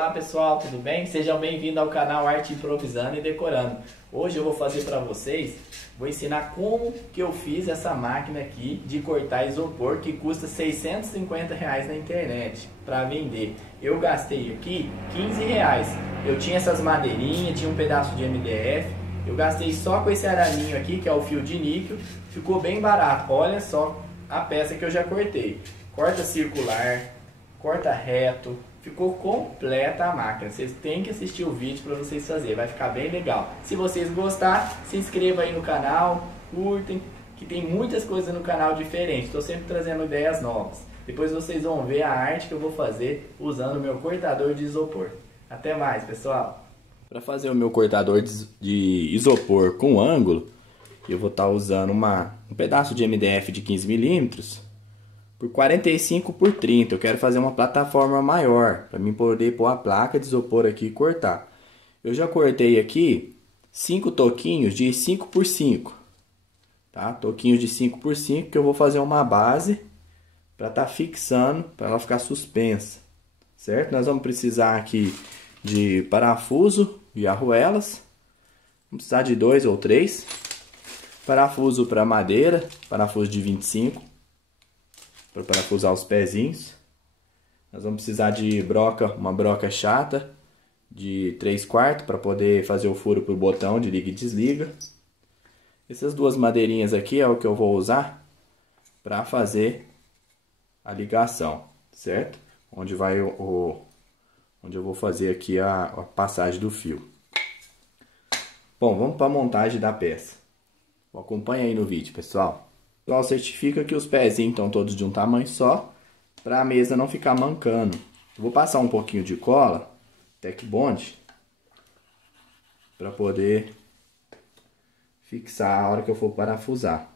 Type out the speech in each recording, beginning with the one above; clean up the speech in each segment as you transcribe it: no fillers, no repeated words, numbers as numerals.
Olá pessoal, tudo bem? Sejam bem-vindos ao canal Arte Improvisando e Decorando. Hoje eu vou fazer para vocês, vou ensinar como que eu fiz essa máquina aqui de cortar isopor que custa R$650 na internet para vender. Eu gastei aqui R$15. Eu tinha essas madeirinhas, tinha um pedaço de MDF. Eu gastei só com esse araminho aqui, que é o fio de níquel. Ficou bem barato. Olha só a peça que eu já cortei. Corta circular, corta reto. Ficou completa a máquina. Vocês têm que assistir o vídeo para vocês fazerem. Vai ficar bem legal. Se vocês gostarem, se inscreva aí no canal. Curtem, que tem muitas coisas no canal diferentes. Estou sempre trazendo ideias novas. Depois vocês vão ver a arte que eu vou fazer usando o meu cortador de isopor. Até mais, pessoal! Para fazer o meu cortador de isopor com ângulo, eu vou estar usando um pedaço de MDF de 15 milímetros por 45 por 30. Eu quero fazer uma plataforma maior para mim poder pôr a placa de isopor aqui e cortar. Eu já cortei aqui 5 toquinhos de 5 por 5, tá? Toquinhos de 5 por 5 que eu vou fazer uma base para estar fixando, para ela ficar suspensa, certo? Nós vamos precisar aqui de parafuso e arruelas. Vamos precisar de 2 ou 3. Parafuso para madeira, parafuso de 25. Para parafusar os pezinhos. Nós vamos precisar de broca, uma broca chata de 3/4 para poder fazer o furo para o botão de liga e desliga. Essas duas madeirinhas aqui é o que eu vou usar para fazer a ligação, certo? Onde vai onde eu vou fazer aqui a passagem do fio. Bom, vamos para a montagem da peça. Acompanha aí no vídeo, pessoal. Pessoal, certifica que os pezinhos estão todos de um tamanho só, para a mesa não ficar mancando. Eu vou passar um pouquinho de cola, Tec Bond, para poder fixar a hora que eu for parafusar.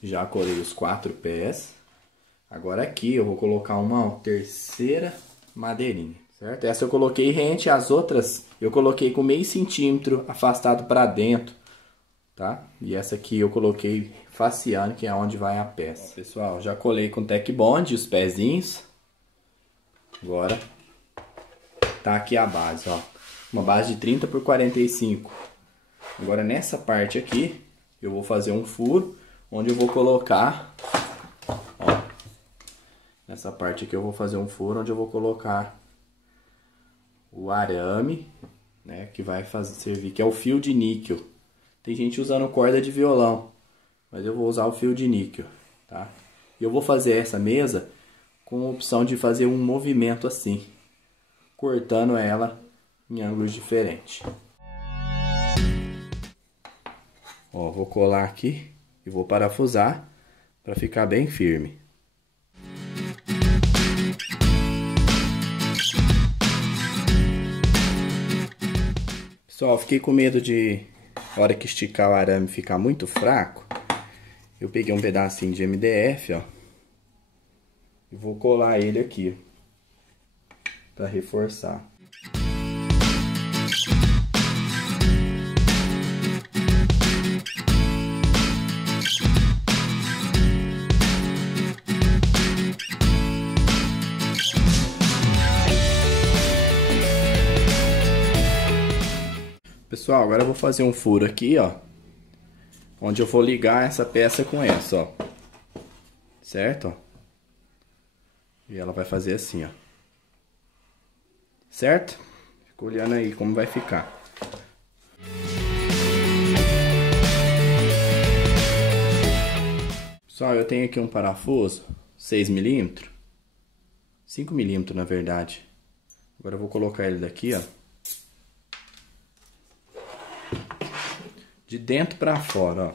Já colei os 4 pés. Agora aqui eu vou colocar uma terceira madeirinha, certo? Essa eu coloquei rente, as outras eu coloquei com meio centímetro afastado para dentro. Tá? E essa aqui eu coloquei faceando, que é onde vai a peça. Ó, pessoal, já colei com Tec Bond os pezinhos. Agora tá aqui a base, ó. Uma base de 30 por 45. Agora nessa parte aqui eu vou fazer um furo, onde eu vou colocar, ó, nessa parte aqui eu vou fazer um furo onde eu vou colocar o arame, né, que vai servir, que é o fio de níquel. Tem gente usando corda de violão, mas eu vou usar o fio de níquel, tá? E eu vou fazer essa mesa com a opção de fazer um movimento assim, cortando ela em ângulos diferentes. Ó, vou colar aqui e vou parafusar para ficar bem firme. Pessoal, fiquei com medo de, na hora que esticar o arame ficar muito fraco, eu peguei um pedacinho de MDF, ó, e vou colar ele aqui para reforçar. Pessoal, agora eu vou fazer um furo aqui, ó, onde eu vou ligar essa peça com essa, ó, certo? Ó. E ela vai fazer assim, ó, certo? Fica olhando aí como vai ficar. Pessoal, eu tenho aqui um parafuso 6 milímetros, 5 milímetros na verdade. Agora eu vou colocar ele daqui, ó, de dentro para fora, ó.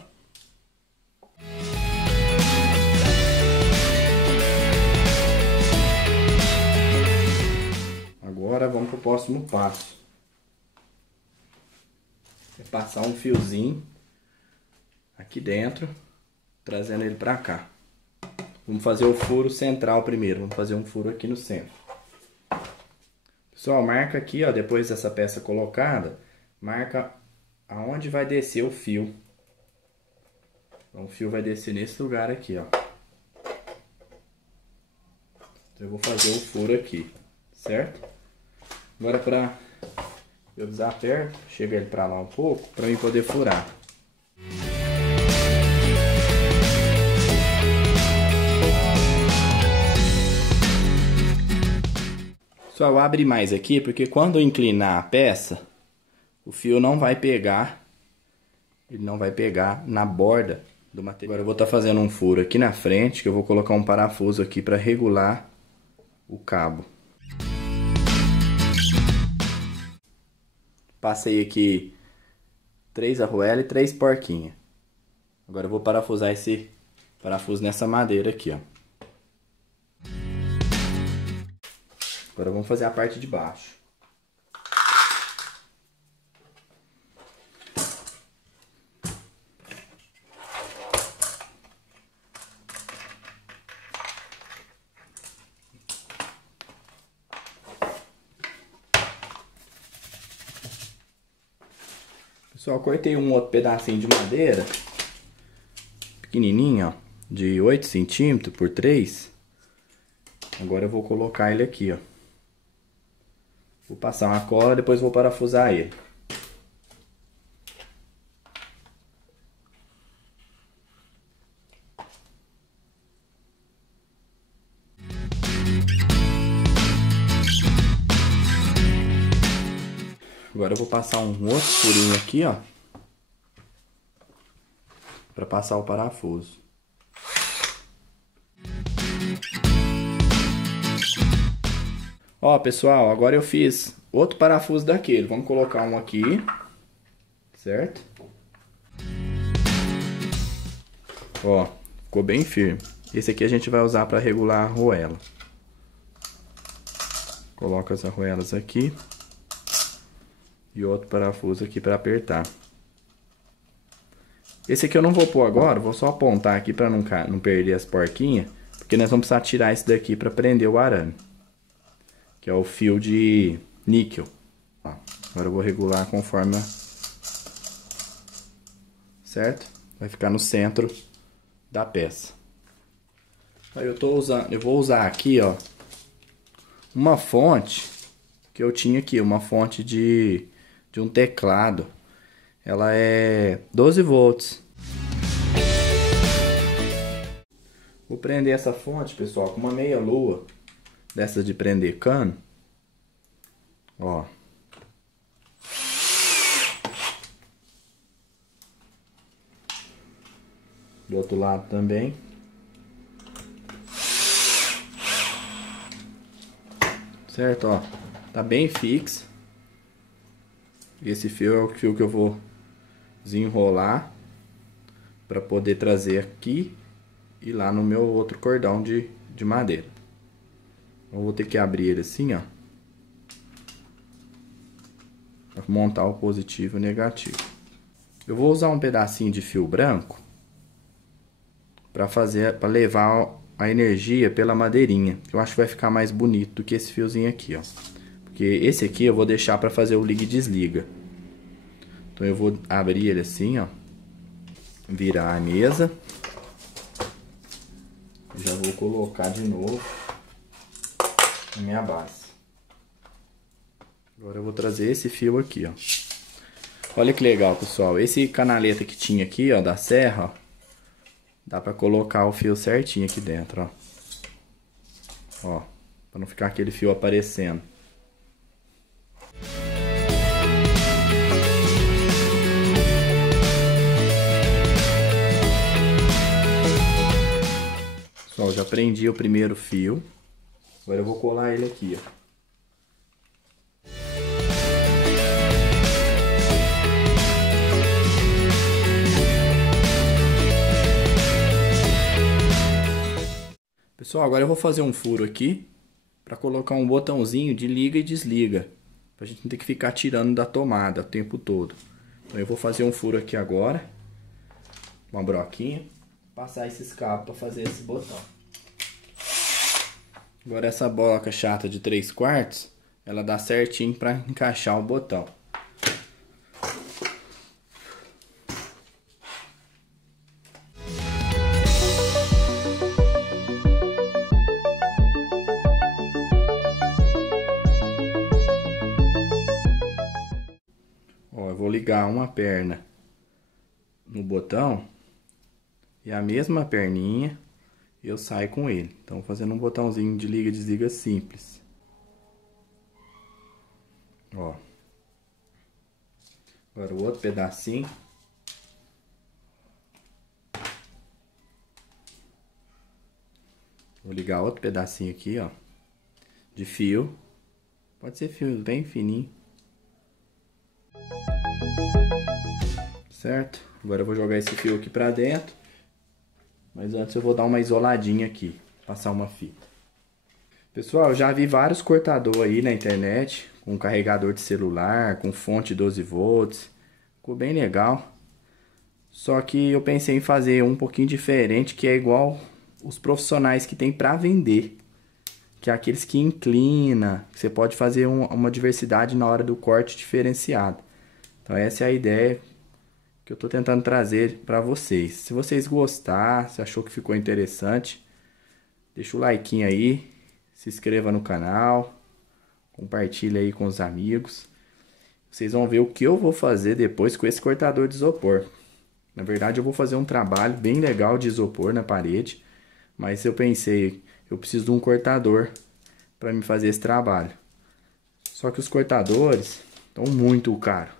Agora vamos para o próximo passo. É passar um fiozinho aqui dentro, trazendo ele para cá. Vamos fazer o furo central primeiro. Vamos fazer um furo aqui no centro. Pessoal, marca aqui, ó, depois dessa peça colocada, marca aonde vai descer o fio. Então, o fio vai descer nesse lugar aqui, ó. Então, eu vou fazer o furo aqui. certo? Agora para eu desapero, chega ele para lá um pouco, para eu poder furar. Só eu abro mais aqui, porque quando eu inclinar a peça, o fio não vai pegar, ele não vai pegar na borda do material. Agora eu vou estar fazendo um furo aqui na frente, que eu vou colocar um parafuso aqui para regular o cabo. Passei aqui 3 arruelas e 3 porquinhas. Agora eu vou parafusar esse parafuso nessa madeira aqui, ó. Agora vamos fazer a parte de baixo. Pessoal, cortei um outro pedacinho de madeira pequenininho, ó, de 8 centímetros por 3. Agora eu vou colocar ele aqui, ó. Vou passar uma cola, depois vou parafusar ele. Agora eu vou passar um outro furinho aqui, ó, para passar o parafuso. Ó, pessoal, agora eu fiz outro parafuso daquele. Vamos colocar um aqui, certo? Ó, ficou bem firme. Esse aqui a gente vai usar para regular a arruela. Coloca as arruelas aqui. E outro parafuso aqui para apertar. Esse aqui eu não vou pôr agora, vou só apontar aqui para não perder as porquinhas. Porque nós vamos precisar tirar esse daqui para prender o arame. Que é o fio de níquel. Ó, agora eu vou regular conforme... Certo? Vai ficar no centro da peça. Aí eu vou usar aqui, ó, uma fonte que eu tinha aqui, uma fonte de um teclado. Ela é 12 volts. Vou prender essa fonte, pessoal, com uma meia lua dessas de prender cano. Ó. Do outro lado também. Certo, ó. Tá bem fixo. Esse fio é o fio que eu vou desenrolar para poder trazer aqui e lá no meu outro cordão de madeira. Eu vou ter que abrir ele assim, ó, para montar o positivo e o negativo. Eu vou usar um pedacinho de fio branco para levar a energia pela madeirinha. Eu acho que vai ficar mais bonito do que esse fiozinho aqui, ó. Porque esse aqui eu vou deixar para fazer o liga e desliga. Então eu vou abrir ele assim, ó, virar a mesa. Já vou colocar de novo na minha base. Agora eu vou trazer esse fio aqui, ó. Olha que legal, pessoal. Esse canaleta que tinha aqui, ó, da serra, ó, dá pra colocar o fio certinho aqui dentro, ó. Ó, pra não ficar aquele fio aparecendo. Pessoal, já prendi o primeiro fio. Agora eu vou colar ele aqui, ó. Pessoal, agora eu vou fazer um furo aqui para colocar um botãozinho de liga e desliga, pra gente não ter que ficar tirando da tomada o tempo todo. Então eu vou fazer um furo aqui agora, uma broquinha, passar esses cabos para fazer esse botão. Agora essa broca chata de 3/4, ela dá certinho para encaixar o botão. ligar uma perna no botão e a mesma perninha eu saio com ele. Então, fazendo um botãozinho de liga e desliga simples. Ó. Agora o outro pedacinho. Vou ligar outro pedacinho aqui, ó, de fio. Pode ser fio bem fininho. Certo? Agora eu vou jogar esse fio aqui pra dentro. Mas antes eu vou dar uma isoladinha aqui, passar uma fita. Pessoal, eu já vi vários cortadores aí na internet, com carregador de celular, com fonte 12 volts. Ficou bem legal. Só que eu pensei em fazer um pouquinho diferente, que é igual os profissionais que tem para vender, que é aqueles que inclina, que você pode fazer uma diversidade na hora do corte diferenciado. Então essa é a ideia que eu tô tentando trazer para vocês. Se vocês gostaram, se achou que ficou interessante, deixa o like aí, se inscreva no canal, compartilha aí com os amigos. Vocês vão ver o que eu vou fazer depois com esse cortador de isopor. Na verdade eu vou fazer um trabalho bem legal de isopor na parede. Mas eu pensei, eu preciso de um cortador para me fazer esse trabalho. Só que os cortadores estão muito caros.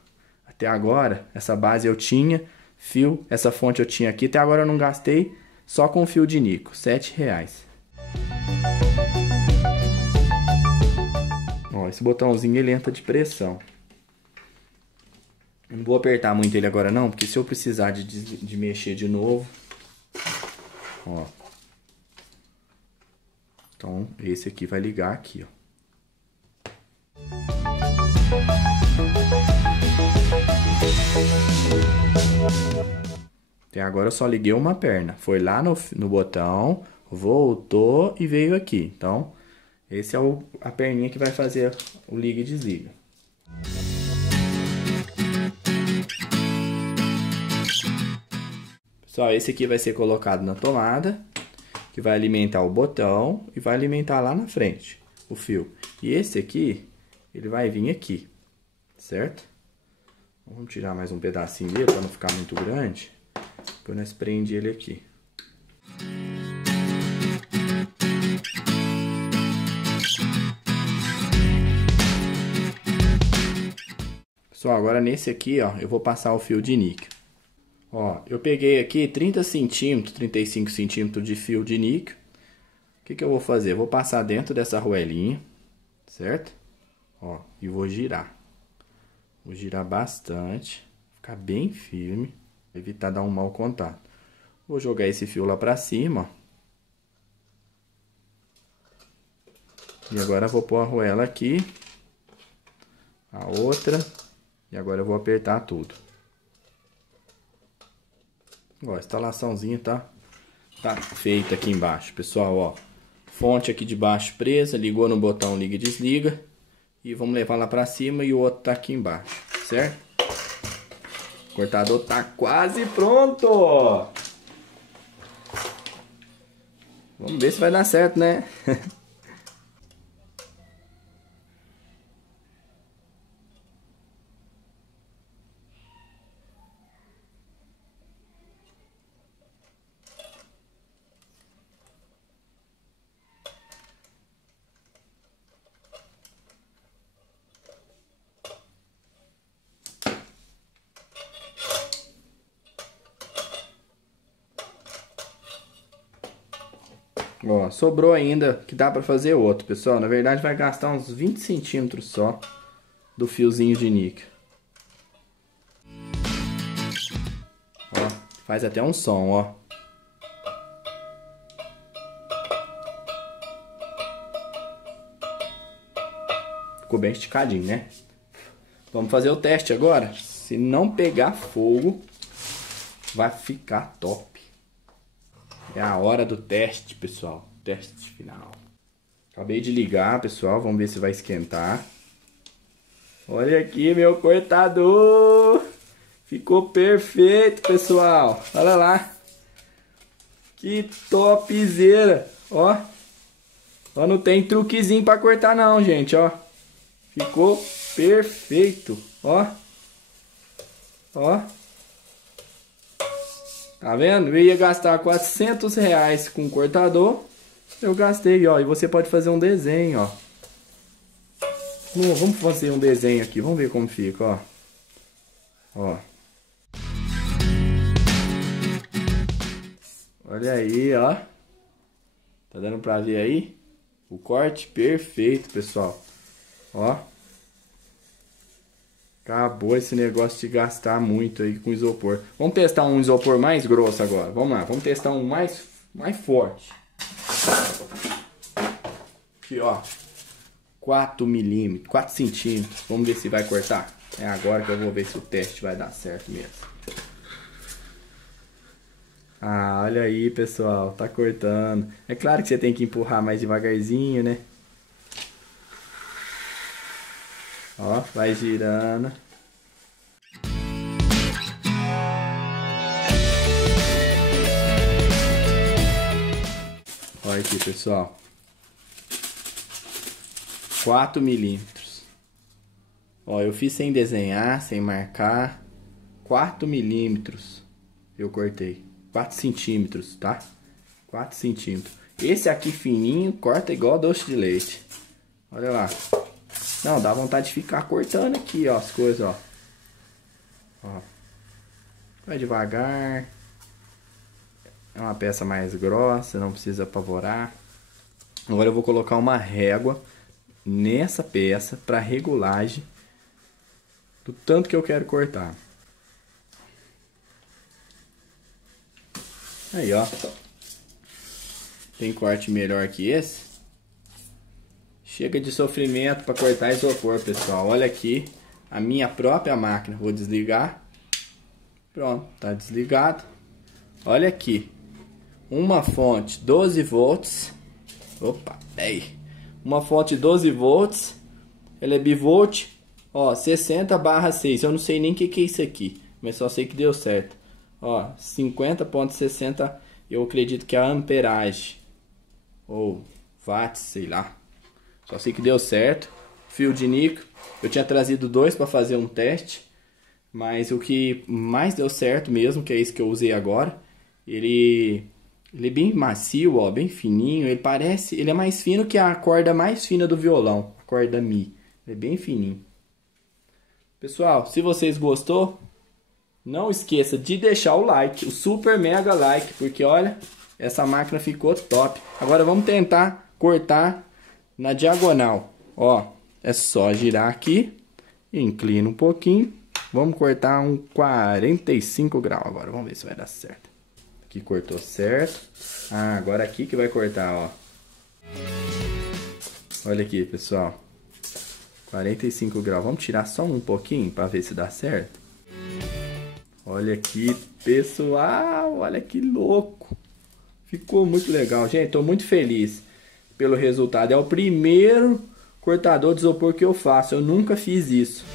Até agora, essa base eu tinha, fio, essa fonte eu tinha aqui. Até agora eu não gastei, só com fio de Nico, R$7. Ó, esse botãozinho ele entra de pressão. Eu não vou apertar muito ele agora não, porque se eu precisar de mexer de novo... Ó. Então, esse aqui vai ligar aqui, ó. Até agora eu só liguei uma perna. Foi lá no botão, voltou e veio aqui. Então, esse é a perninha que vai fazer o liga e desliga. Pessoal, esse aqui vai ser colocado na tomada, que vai alimentar o botão e vai alimentar lá na frente o fio. E esse aqui, ele vai vir aqui, certo? Vamos tirar mais um pedacinho dele para não ficar muito grande. Depois nós prende ele aqui. Pessoal, agora nesse aqui, ó, eu vou passar o fio de níquel. Ó, eu peguei aqui 30 centímetros, 35 centímetros de fio de níquel. O que eu vou fazer? Eu vou passar dentro dessa arruelinha, certo? Ó, e vou girar. Vou girar bastante, ficar bem firme, evitar dar um mau contato. Vou jogar esse fio lá pra cima, ó. E agora eu vou pôr a arruela aqui, a outra, e agora eu vou apertar tudo. Ó, a instalaçãozinha tá feita aqui embaixo, pessoal, ó. Fonte aqui de baixo presa, ligou no botão liga e desliga. E vamos levar lá pra cima e o outro tá aqui embaixo, certo? O cortador tá quase pronto! Vamos ver se vai dar certo, né? Ó, sobrou ainda que dá pra fazer outro, pessoal. Na verdade vai gastar uns 20 centímetros só do fiozinho de níquel. Ó, faz até um som, ó. Ficou bem esticadinho, né? Vamos fazer o teste agora. Se não pegar fogo, vai ficar top. É a hora do teste, pessoal. Teste final. Acabei de ligar, pessoal. Vamos ver se vai esquentar. Olha aqui, meu cortador. Ficou perfeito, pessoal. Olha lá. Que topzera. Ó. Ó, não tem truquezinho pra cortar não, gente, ó. Ficou perfeito, ó. Ó. Tá vendo? Eu ia gastar R$400 com o cortador. Eu gastei, ó. E você pode fazer um desenho, ó. Vamos fazer um desenho aqui. Vamos ver como fica, ó. Ó. Olha aí, ó. Tá dando pra ver aí? O corte perfeito, pessoal. Ó. Acabou esse negócio de gastar muito aí com isopor. Vamos testar um isopor mais grosso agora. Vamos lá, vamos testar um mais forte. Aqui, ó. 4 milímetros, 4 centímetros. Vamos ver se vai cortar. É agora que eu vou ver se o teste vai dar certo mesmo. Ah, olha aí, pessoal. Tá cortando. É claro que você tem que empurrar mais devagarzinho, né? Ó, vai girando. Olha aqui, pessoal. 4 milímetros. Ó, eu fiz sem desenhar, sem marcar. 4 milímetros eu cortei. 4 centímetros, tá? 4 centímetros. Esse aqui fininho corta igual doce de leite. Olha lá. Não, dá vontade de ficar cortando aqui, ó, as coisas, ó. Ó. Vai devagar. É uma peça mais grossa, não precisa apavorar. Agora eu vou colocar uma régua nessa peça para regulagem do tanto que eu quero cortar. Aí, ó. Tem corte melhor que esse? Chega de sofrimento para cortar isopor, pessoal. Olha aqui a minha própria máquina. Vou desligar. Pronto, tá desligado. Olha aqui. Uma fonte 12 volts. Opa, aí. Uma fonte 12 volts. Ela é bivolt. Ó, 60/6. Eu não sei nem o que é isso aqui, mas só sei que deu certo. Ó, 50,60. Eu acredito que é a amperagem. Ou watts, sei lá. Só sei que deu certo. Fio de níquel. Eu tinha trazido 2 para fazer um teste. Mas o que mais deu certo mesmo, que é esse que eu usei agora. Ele é bem macio, ó, bem fininho. Ele é mais fino que a corda mais fina do violão. A corda Mi. Ele é bem fininho. Pessoal, se vocês gostou, não esqueça de deixar o like. O super mega like. Porque olha, essa máquina ficou top. Agora vamos tentar cortar na diagonal, ó, é só girar aqui, inclina um pouquinho, vamos cortar um 45 graus agora, vamos ver se vai dar certo. Aqui cortou certo, agora aqui que vai cortar, ó. Olha aqui, pessoal, 45 graus, vamos tirar só um pouquinho para ver se dá certo. Olha aqui, pessoal, olha que louco, ficou muito legal, gente, tô muito feliz pelo resultado. É o primeiro cortador de isopor que eu faço. Eu nunca fiz isso.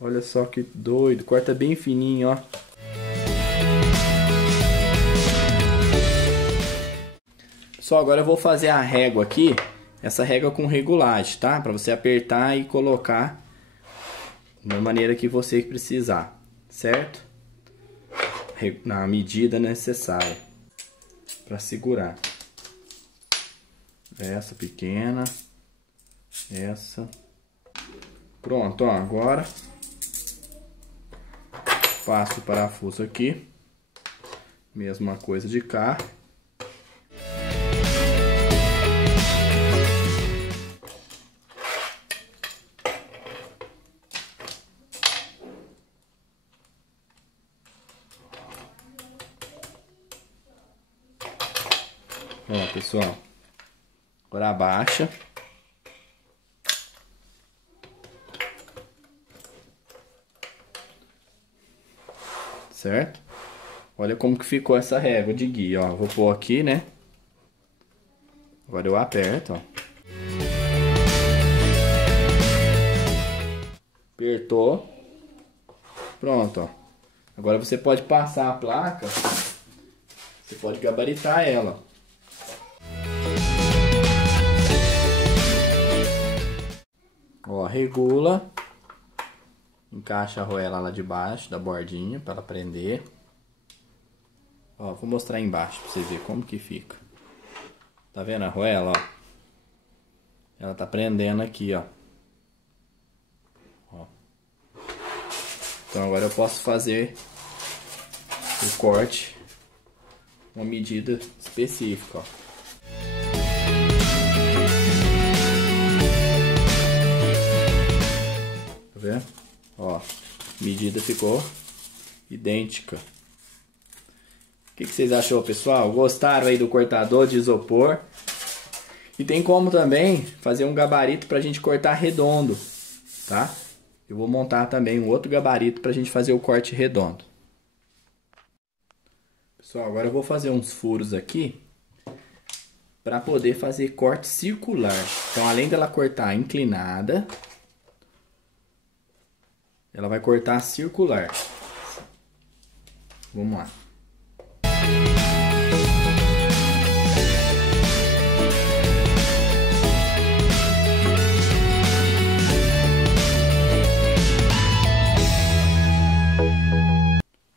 Olha só que doido. Corta bem fininho, ó. Só agora eu vou fazer a régua aqui. Essa régua com regulagem, tá? Para você apertar e colocar da maneira que você precisar. Certo? Na medida necessária. Para segurar. Essa pequena, essa. Pronto, ó, agora passo o parafuso aqui, mesma coisa de cá. Ó, pessoal. Agora abaixa. Certo? Olha como que ficou essa régua de guia, ó. Vou pôr aqui, né? Agora eu aperto, ó. Apertou. Pronto, ó. Agora você pode passar a placa. Você pode gabaritar ela. Ó, regula. Encaixa a arruela lá de baixo, da bordinha, para ela prender. Ó, vou mostrar embaixo pra você ver como que fica. Tá vendo a arruela, ó? Ela tá prendendo aqui, ó. Ó. Então agora eu posso fazer o corte, uma medida específica, ó. Tá vendo? Ó, medida ficou idêntica. O que vocês achou, pessoal? Gostaram aí do cortador de isopor? E tem como também fazer um gabarito pra gente cortar redondo, tá? Eu vou montar também um outro gabarito pra gente fazer o corte redondo. Pessoal, agora eu vou fazer uns furos aqui para poder fazer corte circular. Então, além dela cortar inclinada, ela vai cortar circular. Vamos lá.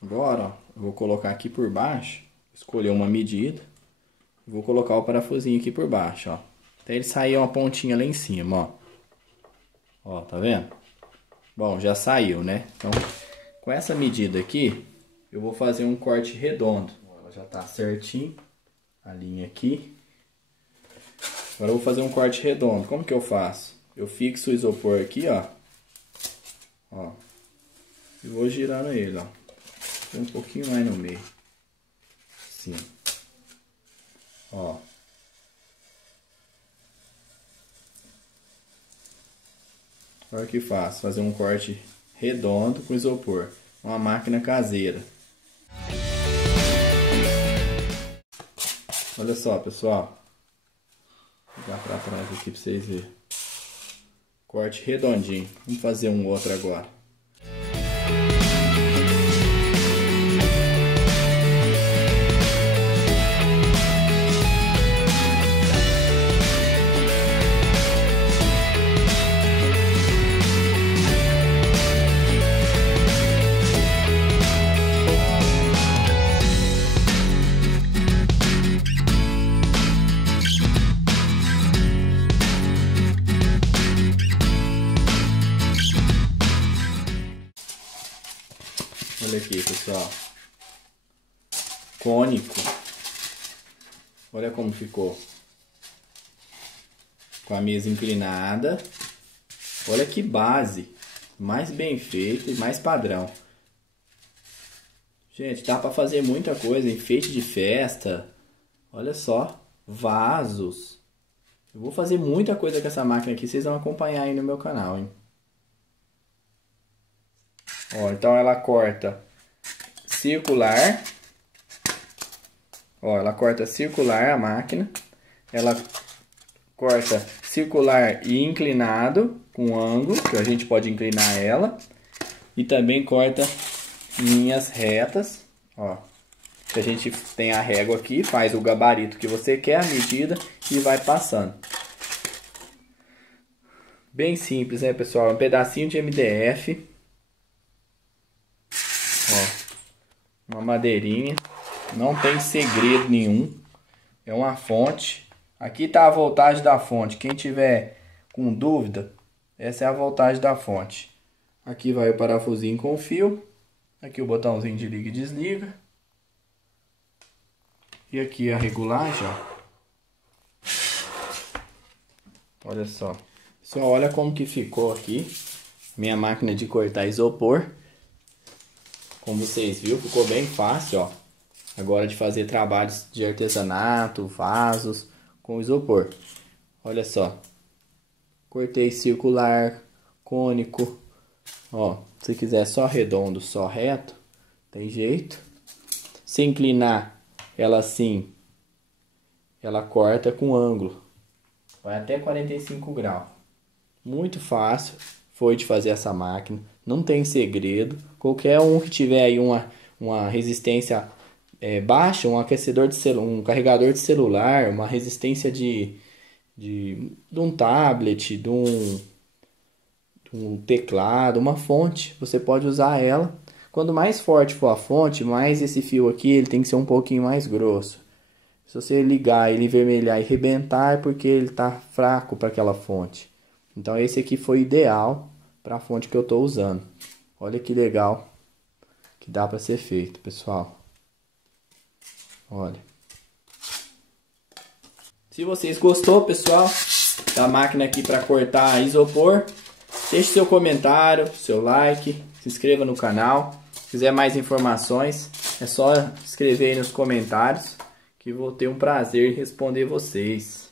Agora, ó, eu vou colocar aqui por baixo, escolher uma medida, vou colocar o parafusinho aqui por baixo, ó, até ele sair uma pontinha lá em cima, ó, tá vendo? Bom, já saiu, né? Então, com essa medida aqui, eu vou fazer um corte redondo. Ela já tá certinho, a linha aqui. Agora eu vou fazer um corte redondo. Como que eu faço? Eu fixo o isopor aqui, ó, e vou girando ele, ó. Um pouquinho mais no meio, assim, ó. Olha que fácil, fazer um corte redondo com isopor, uma máquina caseira. Olha só, pessoal, vou jogar pra trás aqui pra vocês verem. Corte redondinho. Vamos fazer um outro agora. Olha aqui, pessoal, cônico, olha como ficou, com a mesa inclinada, olha que base, mais bem feito e mais padrão. Gente, dá pra fazer muita coisa, enfeite de festa, olha só, vasos. Eu vou fazer muita coisa com essa máquina aqui, vocês vão acompanhar aí no meu canal, hein. Ó, então ela corta circular. Ó, ela corta circular a máquina. Ela corta circular e inclinado com ângulo, que a gente pode inclinar ela. E também corta linhas retas, ó. A gente tem a régua aqui, faz o gabarito que você quer, a medida e vai passando. Bem simples, né, pessoal? Um pedacinho de MDF. Ó, uma madeirinha, não tem segredo nenhum, é uma fonte. Aqui tá a voltagem da fonte, quem tiver com dúvida, essa é a voltagem da fonte. Aqui vai o parafusinho com o fio, aqui o botãozinho de liga e desliga. E aqui a regulagem, ó. Olha só. Pessoal, olha como que ficou aqui minha máquina de cortar isopor. Como vocês viram, ficou bem fácil, ó. Agora de fazer trabalhos de artesanato, vasos com isopor. Olha só. Cortei circular, cônico. Ó, se quiser só redondo, só reto, tem jeito. Se inclinar ela assim, ela corta com ângulo. Vai até 45 graus. Muito fácil foi de fazer essa máquina. Não tem segredo. Qualquer um que tiver aí uma resistência baixa, um aquecedor de celular, um carregador de celular, uma resistência de um tablet, de um teclado, uma fonte, você pode usar ela. Quanto mais forte for a fonte, mais esse fio aqui ele tem que ser um pouquinho mais grosso. Se você ligar ele vermelhar e rebentar, é porque ele está fraco para aquela fonte. Então esse aqui foi ideal para a fonte que eu estou usando. Olha que legal que dá para ser feito, pessoal. Olha. Se vocês gostou, pessoal, da máquina aqui para cortar isopor, deixe seu comentário, seu like, se inscreva no canal. Se quiser mais informações, é só escrever aí nos comentários que vou ter um prazer em responder vocês.